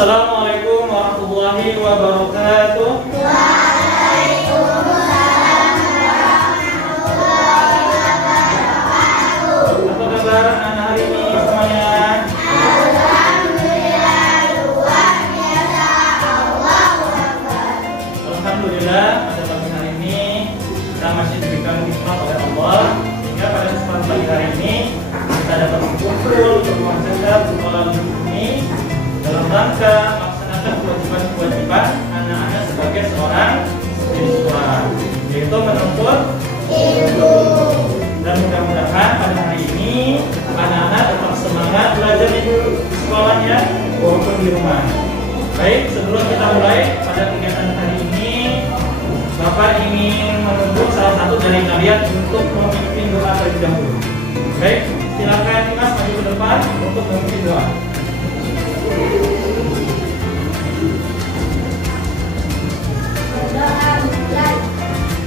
Assalamualaikum warahmatullahi wabarakatuh. Waalaikumsalam warahmatullahi wabarakatuh. Apa kabar anak hari ini semuanya? Alhamdulillah luar biasa. Allahu Akbar. Alhamdulillah pada pagi hari ini kita masih diberikan nikmat oleh Allah sehingga pada kesempatan pagi hari ini kita dapat berkumpul bersama kita bersama ini dalam rangka melaksanakan kewajiban anak-anak sebagai seorang siswa, yaitu menuntut ilmu. Dan mudah-mudahan pada hari ini anak-anak tetap semangat belajar di sekolahnya maupun di rumah. Baik, sebelum kita mulai pada kegiatan hari ini, Bapak ingin menunggu salah satu dari kalian untuk memimpin doa terlebih dahulu. Baik, silakan Mas maju ke depan untuk memimpin doa. Doa mulai.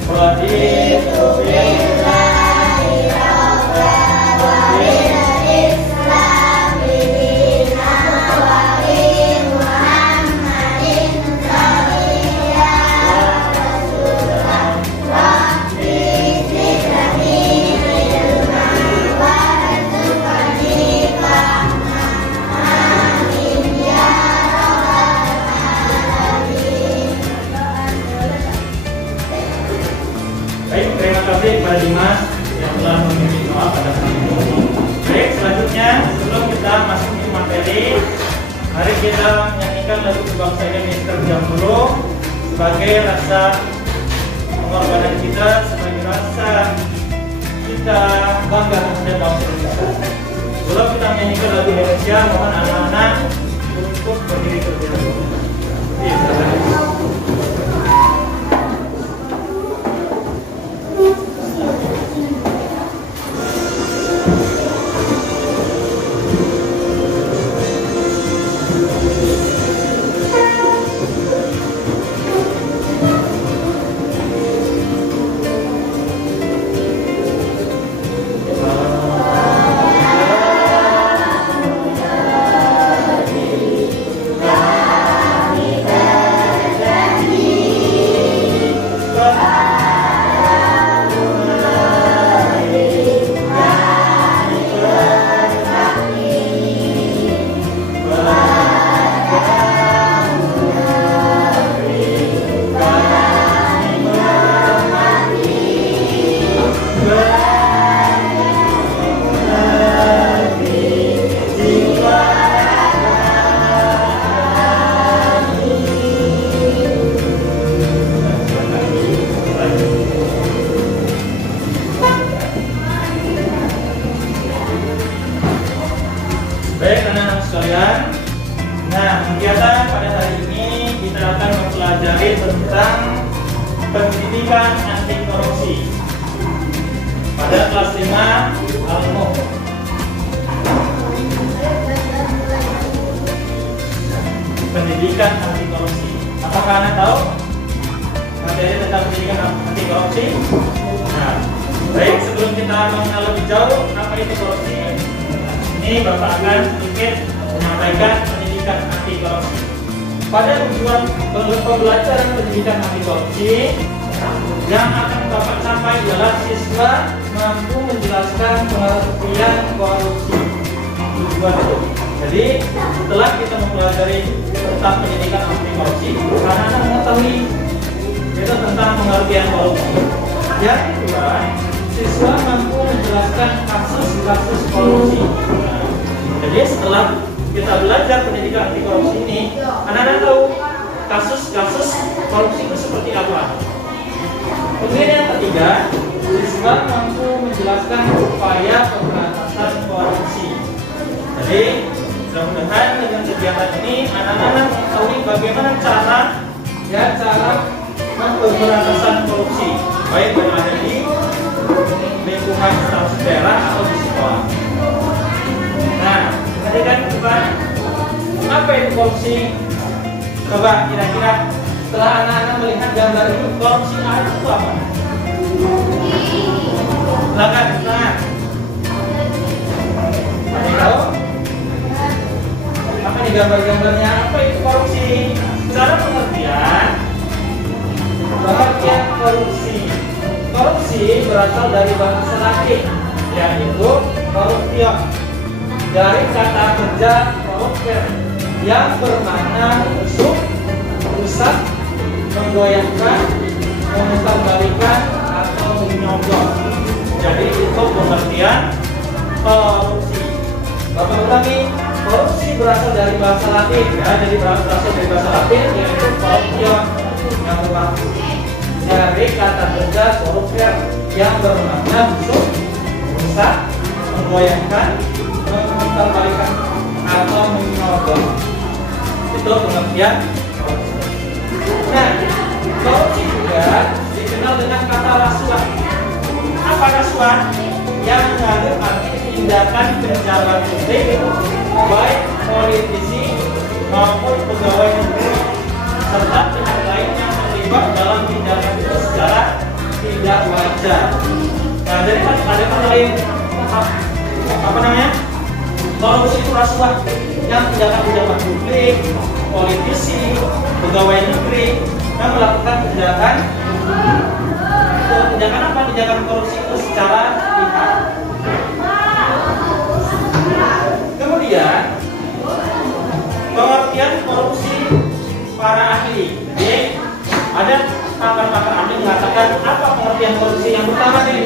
Raditu Billahi rabban wa bil islami dinan wa bi Muhammadin sallallahu rasulullah rabbi zidni ilman wa rzuqni fahman amin ya rabbal alamin. Baik, terima kasih kepada Dimas yang telah memimpin doa pada hari ini. Baik, selanjutnya sebelum kita masuk ke materi, mari kita menyanyikan lagu kebangsaan Indonesia terlebih dahulu sebagai rasa pengorbanan kita, sebagai rasa kita bangga terhadap bangsa Indonesia. Sebelum kita menyanyikan lagu Indonesia, mohon anak-anak untuk berdiri terlebih dahulu. Iya, silakan. Baik anak-anak sekalian, nah kegiatan pada hari ini kita akan mempelajari tentang pendidikan anti korupsi pada kelas 5 Al-Muh. Pendidikan anti korupsi. Apakah anak tahu materi tentang pendidikan anti korupsi? Nah, baik, sebelum kita mengenal lebih jauh apa itu korupsi, ini Bapak akan sedikit menyampaikan pendidikan anti korupsi. Pada tujuan pembelajaran pendidikan anti korupsi, yang akan Bapak sampaikan adalah siswa mampu menjelaskan pengertian korupsi. Tujuan itu. Jadi setelah kita mempelajari tentang pendidikan anti korupsi, anak-anak mengetahui itu tentang pengertian korupsi. Yang kedua, siswa mampu menjelaskan kasus-kasus korupsi. Jadi setelah kita belajar pendidikan anti korupsi ini, anak-anak tahu kasus-kasus korupsi itu seperti apa. Kemudian yang ketiga, siswa mampu menjelaskan upaya pemberantasan korupsi. Jadi mudah-mudahan dengan kegiatan ini anak-anak mengetahui bagaimana cara pemberantasan korupsi, baik yang ada di lingkungan instansi daerah atau di sekolah. Nah, perhatikan depan, apa itu korupsi? Coba kira-kira setelah anak-anak melihat gambar ini, korupsi itu apa? Silakan, nah. Ada yang tahu? Apa nih gambar-gambarnya? Apa itu korupsi? korupsi. Secara pengertian korupsi. Korupsi berasal dari bahasa Latin, yaitu corruptio, dari kata kerja corrupere yang bermakna menusuk, merusak, menggoyahkan, memutarbalikan atau menyogok. Jadi itu pengertian korupsi. Bapak ulangi, korupsi berasal dari bahasa Latin, ya. Jadi berasal dari bahasa Latin yaitu corruptio, yang bermakna dari kata kerja corrupere yang bermakna menusuk, merusak, menggoyahkan, memutarbalikan atau menyogok. Itu pengertian korupsi. Nah, korupsi juga dikenal dengan kata rasuah. Apa rasuah? Yang mengandung arti tindakan pejabat publik, baik politisi maupun pegawai negeri serta pihak lain yang terlibat dalam tindakan itu secara tidak wajar. Nah, jadi kan ada kata lain apa namanya? Korupsi itu rasuah yang tindakan pejabat publik, politisi, pegawai negeri yang melakukan tindakan apa? Tindakan korupsi itu secara pihak. Kemudian pengertian korupsi para ahli. Jadi ada pakar-pakar ahli mengatakan apa pengertian korupsi. Yang pertama nih,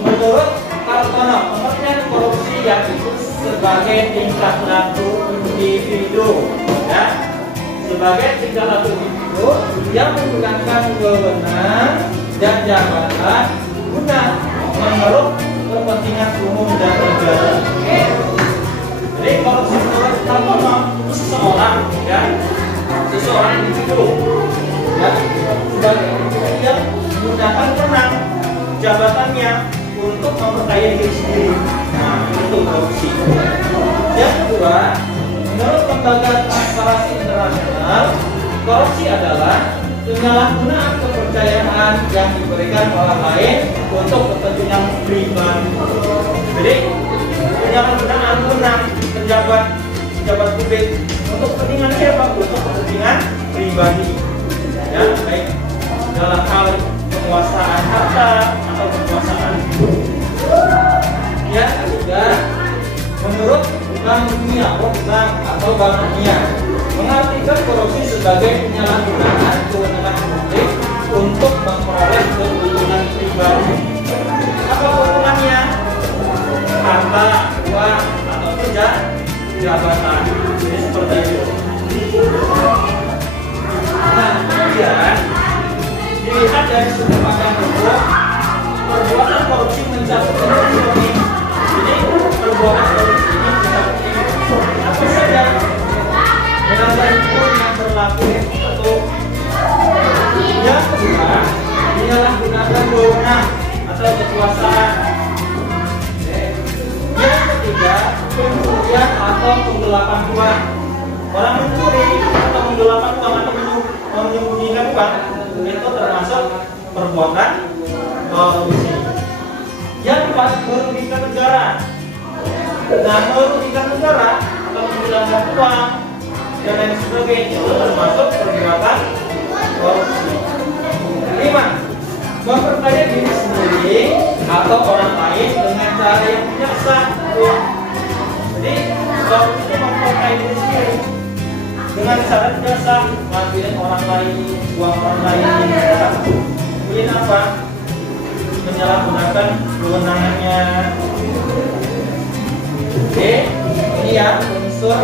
menurut Kartono, pengertian korupsi yaitu sebagai tingkah laku individu, ya, sebagai tingkah laku individu yang menggunakan wewenang dan jabatan guna mengeruk kepentingan umum dan negara. Jadi korupsi menurut Kartono itu seseorang, ya, seseorang individu, ya, sebagai individu yang menggunakan wewenang jabatannya untuk memperkaya diri sendiri. Nah, itu korupsi. Yang kedua, menurut lembaga transparansi internasional, korupsi adalah penyalahgunaan kepercayaan yang diberikan orang lain untuk kepentingan pribadi. Jadi, penyalahgunaan wewenang pejabat publik untuk kepentingan siapa? Untuk kepentingan pribadi. Ya, baik dalam hal penguasaan harta atau kekuasaan. Yang ketiga, menurut Bank Dunia, atau Bank Dunia mengartikan korupsi sebagai penyalahgunaan kewenangan publik untuk memperoleh keuntungan pribadi. Apa keuntungannya? Harta, uang, ataupun jabatan. Jadi seperti itu. Nah, kemudian dilihat dari sudut pandang hukum, perbuatan korupsi mencakup ini. Jadi perbuatan korupsi ini mencakup apa saja? Melanggar hukum yang berlaku atau yang kedua, menyalahgunakan wewenang atau kekuasaan. Yang ketiga, pencurian atau penggelapan uang. Orang mencuri atau menggelapan uang atau menyembunyikan uang itu termasuk perbuatan korupsi. Yang keempat, merugikan negara. Nah, merugikan negara atau menghilangkan uang dan lain sebagainya itu termasuk perbuatan korupsi. 5. Memperkaya diri sendiri atau orang lain dengan cara yang tidak sah. Jadi korupsi itu memperkaya diri sendiri dengan cara tidak sah, ngambilin orang lain, uang orang lain. Kemudian apa? Menyalahgunakan kewenangannya. Oke, ini ya unsur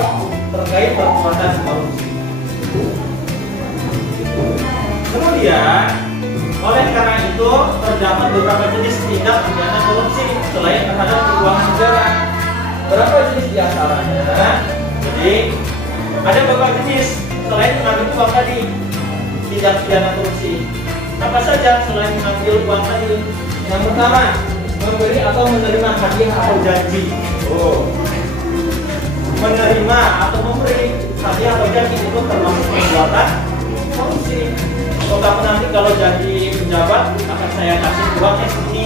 terkait perbuatan korupsi. Kemudian, oleh karena itu terdapat beberapa jenis tindak pidana korupsi selain terhadap keuangan negara. Berapa jenis diantaranya? Jadi ada beberapa jenis selain mengambil uang tadi, tindak pidana korupsi. Apa saja selain mengambil uang tadi? Yang pertama, memberi atau menerima hadiah atau janji. Menerima atau memberi hadiah atau janji itu termasuk perbuatan korupsi. Kamu nanti kalau janji pejabat akan saya kasih uangnya segini,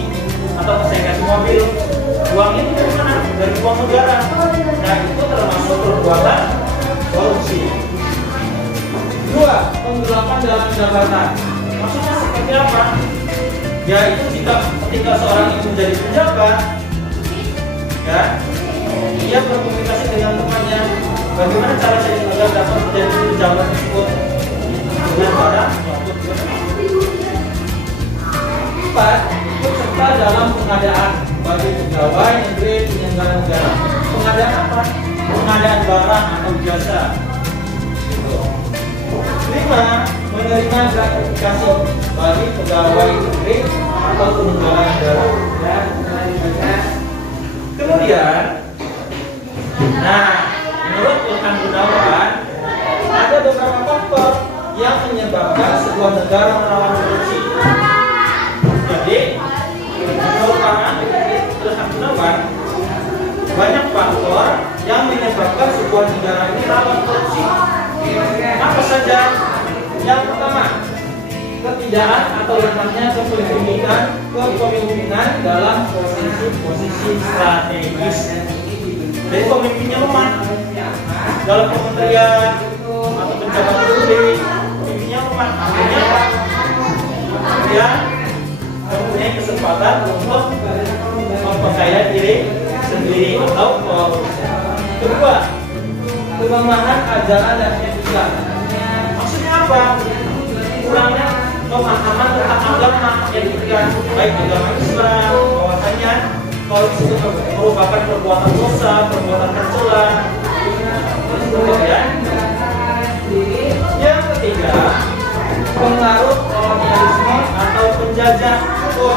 atau saya kasih mobil, uangnya itu dari mana? Dari uang negara. Nah, itu termasuk perbuatan korupsi. dalam jabatan. Maksudnya seperti apa? Yaitu ketika seorang itu menjadi pejabat, ya, dia berkomunikasi dengan temannya. Bagaimana cara saya agar dapat menjadi pejabat tersebut dengan cara menyangkut empat, ikut serta dalam pengadaan bagi pegawai negeri penyelenggara negara. Pengadaan apa? Pengadaan barang atau jasa. Gitu. 5. Menerima gratifikasi bagi pegawai negeri atau penyelenggara negara. Kemudian, menurut Ilham Gunawan, ada beberapa faktor yang menyebabkan sebuah negara melawan korupsi. Jadi, menurut Ilham Gunawan, banyak faktor yang menyebabkan sebuah negara ini rawan korupsi. Apa saja? Yang pertama, ketidakadaan atau lemahnya kepemimpinan dalam posisi strategis. Jadi pemimpinnya lemah dalam kementerian atau pejabat publik, pemimpinnya lemah. Artinya apa? Dia mempunyai kesempatan untuk memperkaya diri sendiri atau korupsi. Kedua, kelemahan ajaran dan etika. Maksudnya apa? Kurangnya pemahaman tentang agama etika, baik agama Islam, bahwasanya korupsi itu merupakan perbuatan dosa, perbuatan tercela. Yang ketiga, pengaruh kolonialisme atau penjajah hukum.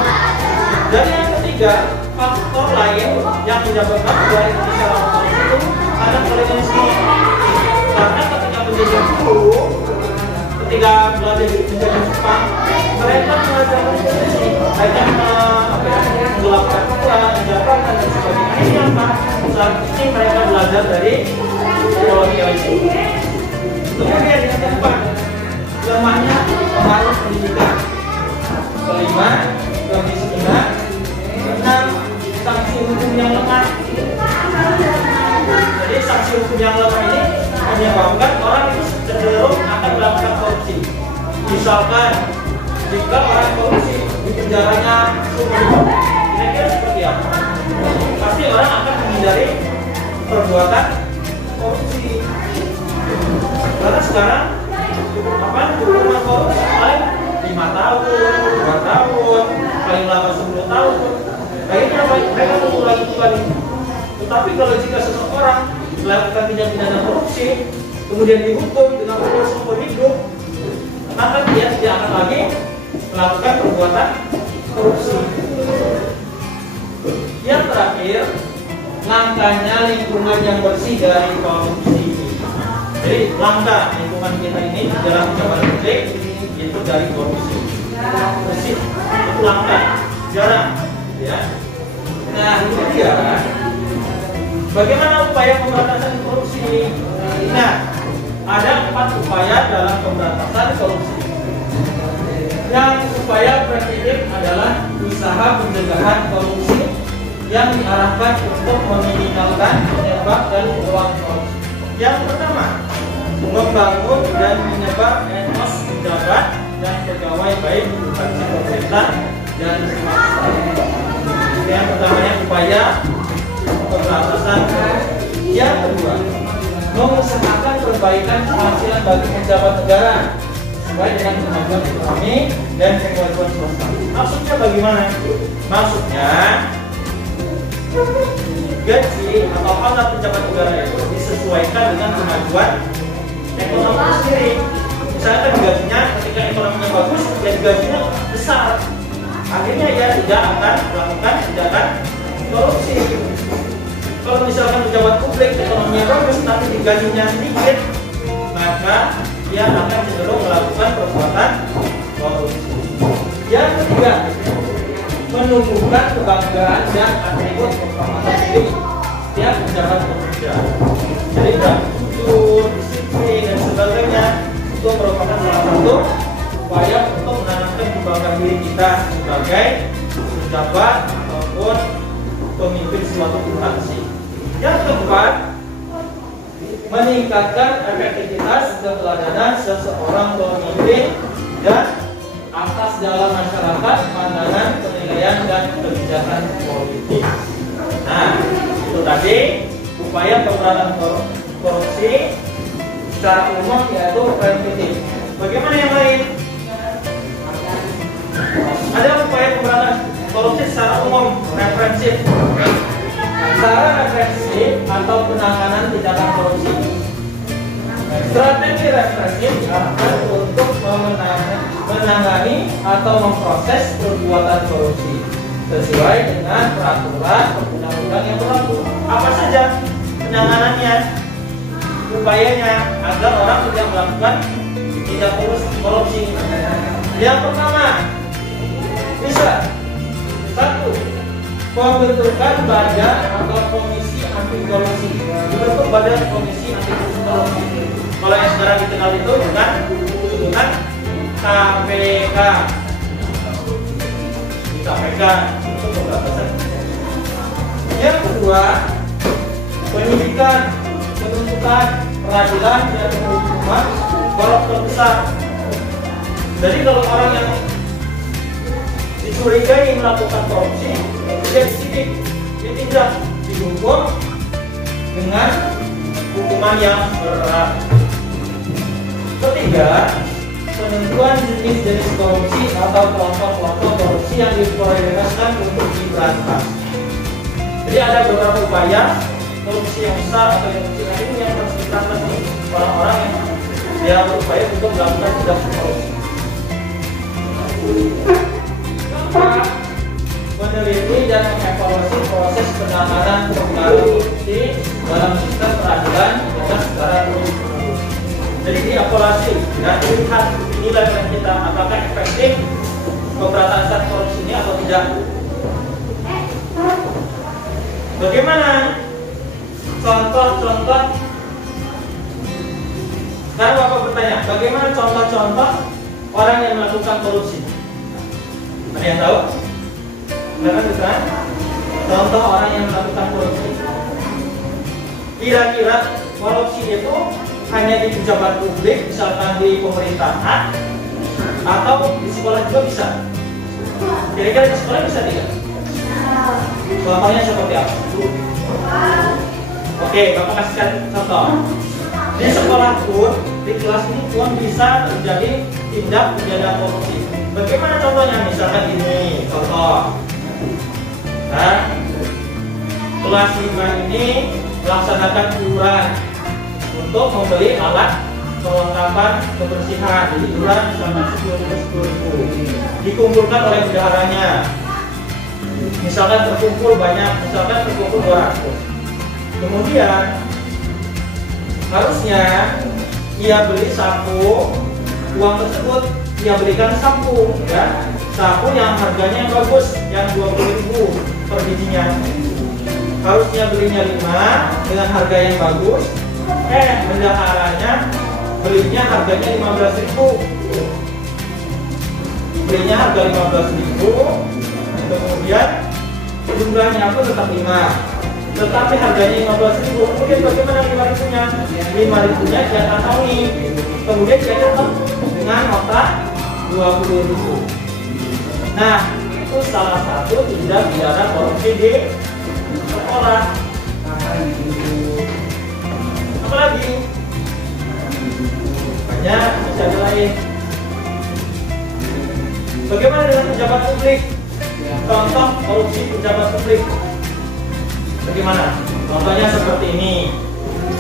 Dan yang ketiga, faktor lain yang menyebabkan bahwa Indonesia rawan korupsi itu ada kolonialisme. Karena ketika penjajah dulu, ketika Belanda menjadi Jepang, mereka mengajarkan korupsi, mereka menggelapkan uang, menjatuhkan dan sebagainya. Ini apa? Saat ini mereka belajar dari kolonialisme. Kemudian yang keempat, lemahnya pengaruh pendidikan. Kelima, kemiskinan. Keenam, sanksi hukum yang lemah. Jadi sanksi hukum yang lemah ini menyebabkan orang itu cenderung akan melakukan korupsi. Misalkan jika orang korupsi di penjaranya seumur hidup, kira-kira seperti apa? Pasti orang akan menghindari perbuatan korupsi. Karena sekarang hukuman korupsi paling 5 tahun, 2 tahun, paling lama 10 tahun. Akhirnya mereka mengulangi kembali. Tetapi kalau jika seseorang melakukan tindak pidana korupsi, kemudian dihukum dengan hukuman seumur hidup, maka dia tidak akan lagi melakukan perbuatan korupsi. Yang terakhir, langkahnya lingkungan yang bersih dari korupsi. Jadi langkah lingkungan kita ini dalam pejabat publik itu dari korupsi. Bersih itu langkah, jarang, ya. Nah, kemudian bagaimana upaya pemberantasan korupsi? Nah, ada 4 upaya dalam pemberantasan korupsi. Yang upaya preventif adalah usaha pencegahan korupsi yang diarahkan untuk meminimalkan penyebab dan peluang korupsi. Yang pertama, membangun dan menyebar etos pejabat dan pegawai baik instansi pemerintah dan swasta. Yang pertamanya upaya pemberantasan. Yang kedua, mengusahakan perbaikan penghasilan bagi pejabat negara sesuai dengan kemampuan ekonomi dan kemampuan sosial. Maksudnya bagaimana? Maksudnya gaji atau pangkat pejabat negara itu disesuaikan dengan kemampuan ekonomi sendiri. Misalnya gajinya ketika ekonominya bagus, gajinya besar, akhirnya ia tidak akan melakukan tindakan korupsi. Kalau misalkan pejabat publik ekonominya bagus tapi gajinya sedikit, maka dia akan cenderung melakukan perbuatan korupsi. Yang ketiga, menumbuhkan kebanggaan dan atribut kehormatan diri setiap pejabat bekerja. Jadi jujur, disiplin dan sebagainya itu merupakan salah satu upaya untuk menanamkan kebanggaan diri kita sebagai pejabat ataupun pemimpin suatu instansi. Yang keempat, meningkatkan efektivitas keteladanan seseorang pemimpin dan atas dalam masyarakat pandangan, penilaian, dan kebijakan politik. Nah, itu tadi upaya pemberantasan korupsi secara umum yaitu preventif. Bagaimana yang lain? Ada upaya pemberantasan korupsi secara umum represif. Cara represif atau penanganan tindakan korupsi. Strategi represif diarahkan untuk menangani atau memproses perbuatan korupsi sesuai dengan peraturan undang-undang yang berlaku. Apa saja penanganannya, upayanya agar orang tidak melakukan tindak korupsi? Yang pertama, bisa 1. Pembentukan badan atau komisi anti korupsi. Dibentuk badan komisi anti korupsi. Kalau yang sekarang dikenal itu dengan KPK. KPK itu pemberantasan. Yang kedua, penyidikan, penuntutan, peradilan, dan penghukuman koruptor besar. Jadi kalau orang yang dicurigai melakukan korupsi, dia disidik, ditindak, dihukum dengan hukuman yang berat. Ketiga, penentuan jenis-jenis korupsi atau kelompok-kelompok korupsi yang diprioritaskan untuk diberantas. Jadi ada beberapa upaya korupsi yang besar atau yang kecil ini yang harus diberantas oleh orang-orang yang dia berupaya untuk melakukan tindak korupsi. Keempat, meneliti dan mengevaluasi proses penanganan perkara korupsi dalam sistem peradilan dengan secara terus-menerus. Jadi dievaluasi dan dilihat nilai kita apakah efektif pemberantasan korupsi ini atau tidak. Bagaimana contoh-contoh? Sekarang Bapak bertanya, bagaimana contoh-contoh orang yang melakukan korupsi? Ada yang tahu? Bukan? Contoh orang yang melakukan korupsi. Kira-kira korupsi itu hanya di pejabat publik, misalkan di pemerintahan, atau di sekolah juga bisa? Kira-kira di sekolah bisa tidak? Contohnya seperti apa? Oke, Bapak kasihkan contoh. Di sekolah pun, di kelas ini pun bisa terjadi tindak pidana korupsi. Bagaimana contohnya? Misalkan ini contoh. Nah, kelas 5 ini melaksanakan iuran untuk membeli alat perlengkapan kebersihan. Jadi iuran misalkan 10.000 dikumpulkan oleh bendaharanya. Misalkan terkumpul banyak, misalkan terkumpul 200. Kemudian harusnya ia beli sapu, uang tersebut ia belikan sapu, ya, sapu yang harganya bagus, yang 20.000 per bijinya. Harusnya belinya 5 dengan harga yang bagus. Bendaharanya belinya harganya 15.000. Belinya harga 15.000. Kemudian jumlahnya pun tetap 5. Tetapi harganya 15.000. Kemudian bagaimana 5.000-nya? 5.000-nya dia kantongi. Kemudian dia tetap dengan nota 20.000. Nah, itu salah satu tindak pidana korupsi di sekolah. Apalagi banyak bisa lain. Bagaimana dengan pejabat publik? Contoh korupsi pejabat publik. Bagaimana? Contohnya seperti ini.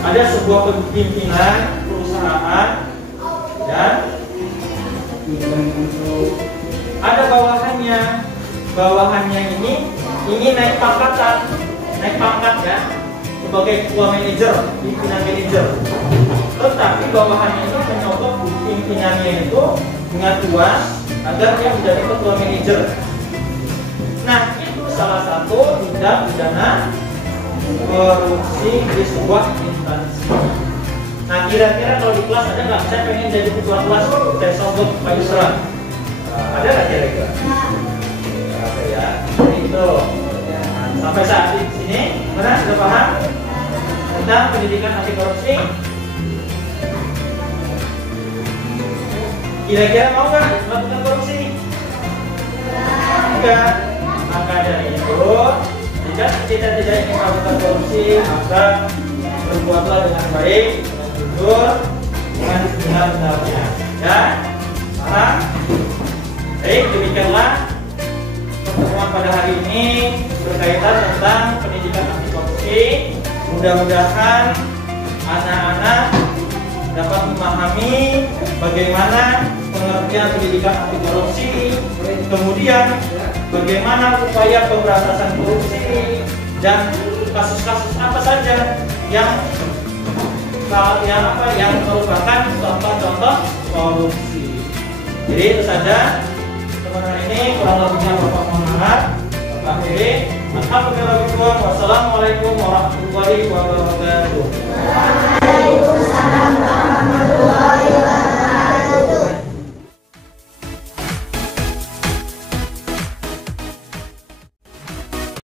Ada sebuah pimpinan perusahaan dan ada bawahannya. Bawahannya ini ingin naik pangkat ya, sebagai ketua manajer, pimpinan manajer. Tetapi bawahannya itu menyogok pimpinannya itu dengan puas agar dia menjadi ketua manajer. Nah, itu salah satu tindak pidana korupsi di sebuah instansi. Nah, kira-kira kalau di kelas ada nggak? Saya pengen jadi ketua kelas, saya sogok Pak Yusra. Ada nggak kira-kira? Ada ya. Itu. Sampai saat ini, mana sudah paham? tentang pendidikan anti korupsi? Kira-kira mau nggak melakukan korupsi? Enggak. Maka dari itu, jika kita tidak ingin melakukan korupsi, maka berbuatlah dengan baik, dengan jujur, dengan sebenar-benarnya. Ya, paham? Baik, demikianlah pertemuan pada hari ini berkaitan tentang pendidikan anti korupsi. Mudah-mudahan anak-anak dapat memahami bagaimana pengertian pendidikan anti korupsi, kemudian bagaimana upaya pemberantasan korupsi dan kasus-kasus apa saja yang merupakan contoh-contoh korupsi. Jadi itu saja teman hari ini, kurang lebihnya Bapak mohon maaf. Bapak akhiri. Alhamdulillah, wassalamualaikum warahmatullahi wabarakatuh.